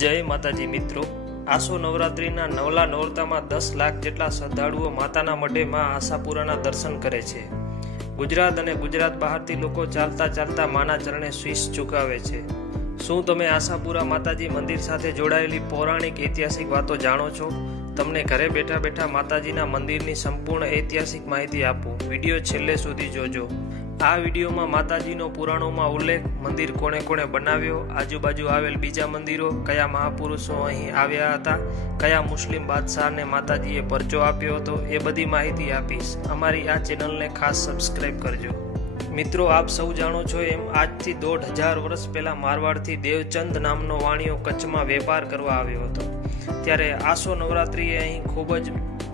जय माताजी मित्रों, आसो नवरात्रिना नवला नोरतामां 10 लाख जेटला श्रद्धाळुओ माताना मढे मां आशापुराना दर्शन करे छे। गुजरात अने गुजरात बहारथी लोको चालता चालता माना चरणे शीश झुकावे छे। शुं तमे आशापुरा माताजी मंदिर साथे जोडायेली पौराणिक ऐतिहासिक वातो जाणो छो? तमने घरे बैठा बैठा माताजीना मंदिरनी संपूर्ण ऐतिहासिक माहिती आपू। विडियो छेल्ले सुधी जोजो। आ विडियोमां माताजीनो पुराणोमां उल्लेख, मंदिर कोणे कोणे बनाव्यो, आजुबाजु आवेल बीजा मंदिरो, कया महापुरुषो અહીં આવ્યા હતા, કયા મુસ્લિમ બાદશાહને માતાજીએ પરચો આપ્યો હતો, એ બધી માહિતી આપીશ। અમારી આ ચેનલને ખાસ સબસ્ક્રાઇબ કરજો। મિત્રો, આપ સૌ જાણો છો એમ આજથી 1500 વર્ષ પહેલા મારવાડથી દેવચંદ નામનો વાણિયો કચ્છમાં વેપાર કરવા આવ્યો હતો। ત્યારે આસો નવરાત્રિએ અહીં ખૂબ જ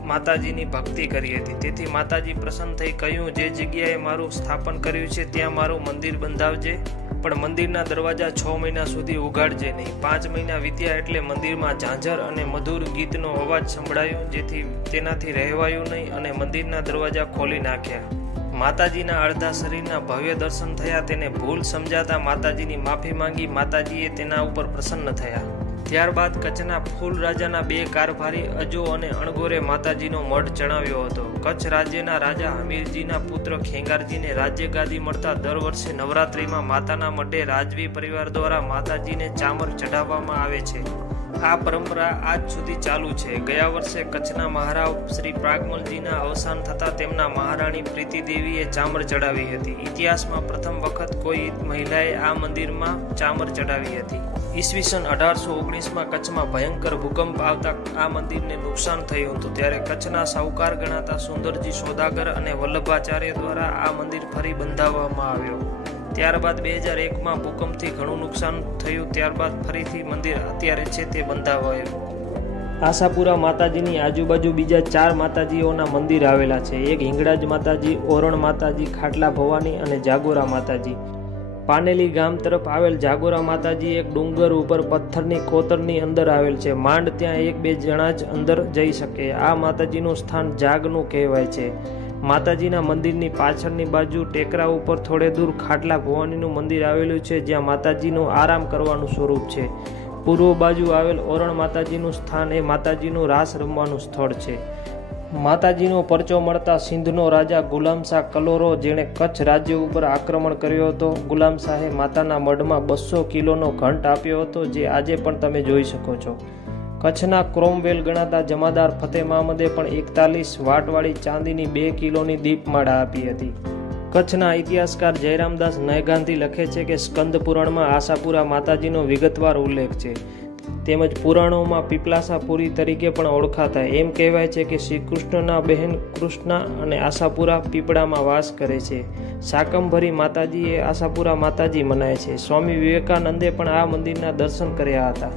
માતાજીની ભક્તિ કરી હતી। તેથી માતાજી પ્રસન્ન થઈ કહ્યું, જે જગ્યાએ મારું સ્થાપન કર્યું છે ત્યાં મારું મંદિર બંધાવજે, પણ મંદિરના દરવાજા 6 મહિના સુધી ઉગાડજે નહીં। 5 મહિના વીત્યા એટલે મંદિરમાં ઝાંઝર અને મધુર ગીતનો અવાજ સંભળાયો, જેથી તેનાથી રહેવાયું નહીં અને મંદિરના દરવાજા ખોલી નાખ્યા। માતાજીના અડધા શરીરના ભવ્ય દર્શન થયા। તેને ભૂલ સમજાતા માતાજીની માફી માંગી। માતાજીએ તેના ઉપર પ્રસન્ન થયા। ત્યારબાદ કચ્છના ફૂલ રાજાના 2 કારભારી અજો અને અણગોરે માતાજીનો મઢ ચણાવ્યો હતો। કચ્છ રાજ્યના રાજા હમીરજીના પુત્ર ખેંગારજીને રાજ્ય ગાદી મળતા દર વર્ષે નવરાત્રિમાં માતાના મઢે રાજવી પરિવાર દ્વારા માતાજીને ચામર ચઢાવવામાં આવે છે। આ પરંપરા આજ સુધી ચાલુ છે। ગયા વર્ષે કચ્છના મહારાવ શ્રી પ્રાગમલજીના અવસાન થતાં તેમના મહારાણી પ્રીતિદેવીએ ચામર ચડાવી હતી। ઇતિહાસમાં પ્રથમ વખત કોઈ મહિલાએ આ મંદિરમાં ચામર ચડાવી હતી। ઈસવીસન 1819માં કચ્છમાં ભયંકર ભૂકંપ આવતા આ મંદિરને નુકસાન થયું હતું। ત્યારે કચ્છના સાહુકાર ગણાતા સુંદરજી સોદાગર અને વલ્લભાચાર્ય દ્વારા આ મંદિર ફરી બંધાવવામાં આવ્યો। ત્યારબાદ 2001માં ભૂકંપથી ઘણું નુકસાન થયું। ત્યારબાદ ફરીથી મંદિર અત્યારે છે તે બંધાવાયું। આશાપુરા માતાજીની આજુબાજુ બીજા 4 માતાજીઓના મંદિર આવેલા છે। એક હિંગળાજ માતાજી, ઓરણ માતાજી, ખાટલા ભવાની અને જાગોરા માતાજી। પાનેલી ગામ તરફ આવેલ જાગોરા માતાજી એક ડુંગર ઉપર પથ્થરની કોતરની અંદર આવેલ છે। માંડ ત્યાં 1-2 જણા જ અંદર જઈ શકે। આ માતાજીનું સ્થાન જાગનું કહેવાય છે। માતાજીના મંદિરની પાછળની બાજુ ટેકરા ઉપર થોડે દૂર ખાટલા ભવાનીનું મંદિર આવેલું છે, જ્યાં માતાજીનું આરામ કરવાનું સ્વરૂપ છે। પૂર્વ બાજુ આવેલ ઓરણ માતાજીનું સ્થાન એ માતાજીનું રાસ રમવાનું સ્થળ છે। માતાજીનો પરચો મળતા સિંધનો રાજા ગુલામશાહ કલોરો, જેણે કચ્છ રાજ્ય ઉપર આક્રમણ કર્યો હતો, ગુલામશાહે માતાના મઢમાં 200 કિલોનો ઘંટ આપ્યો હતો, જે આજે પણ તમે જોઈ શકો છો। કચ્છના ક્રોમવેલ ગણાતા જમાદાર ફતેહ મહમદે પણ 41 વાટવાળી ચાંદીની 2 કિલોની દીપમાળા આપી હતી। કચ્છના ઇતિહાસકાર જયરામદાસ નયગાંધી લખે છે કે સ્કંદ પુરાણમાં આશાપુરા માતાજીનો વિગતવાર ઉલ્લેખ છે, તેમજ પુરાણોમાં પીપલાસાપુરી તરીકે પણ ઓળખાતા। એમ કહેવાય છે કે શ્રી કૃષ્ણના બહેન કૃષ્ણા અને આશાપુરા પીપળામાં વાસ કરે છે। શાકંભરી માતાજી એ આશાપુરા માતાજી મનાય છે। સ્વામી વિવેકાનંદે પણ આ મંદિરના દર્શન કર્યા હતા।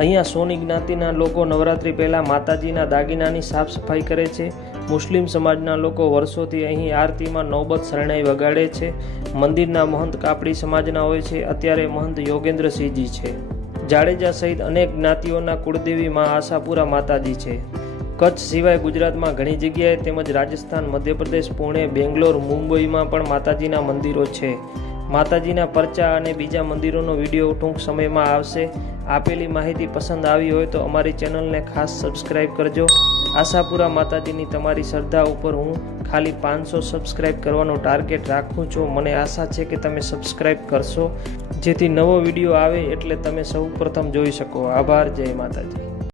અહીંયા સોની જ્ઞાતિના લોકો નવરાત્રિ પહેલા માતાજીના દાગીનાની સાફ સફાઈ કરે છે। મુસ્લિમ સમાજના લોકો વર્ષોથી અહીં આરતીમાં નૌબત શરણાઈ વગાડે છે। મંદિરના મહંત કાપડી સમાજના હોય છે। અત્યારે મહંત યોગેન્દ્રસિંહજી છે। જાડેજા સહિત અનેક જ્ઞાતિઓના કુળદેવી માં આશાપુરા માતાજી છે। કચ્છ સિવાય ગુજરાતમાં ઘણી જગ્યાએ તેમજ રાજસ્થાન, મધ્યપ્રદેશ, પુણે, બેંગ્લોર, મુંબઈમાં પણ માતાજીના મંદિરો છે। માતાજીના પરચા અને બીજા મંદિરોનો વિડીયો ટૂંક સમયમાં આવશે। આપેલી માહિતી પસંદ આવી હોય તો અમારી ચેનલને ખાસ સબસ્ક્રાઇબ કરજો। આશાપુરા માતાજીની તમારી શ્રદ્ધા ઉપર હું ખાલી 500 સબસ્ક્રાઇબ કરવાનો ટાર્ગેટ રાખું છું। મને આશા છે કે તમે સબસ્ક્રાઇબ કરશો, જેથી નવો વિડીયો આવે એટલે તમે સૌ પ્રથમ જોઈ શકો। આભાર। જય માતાજી।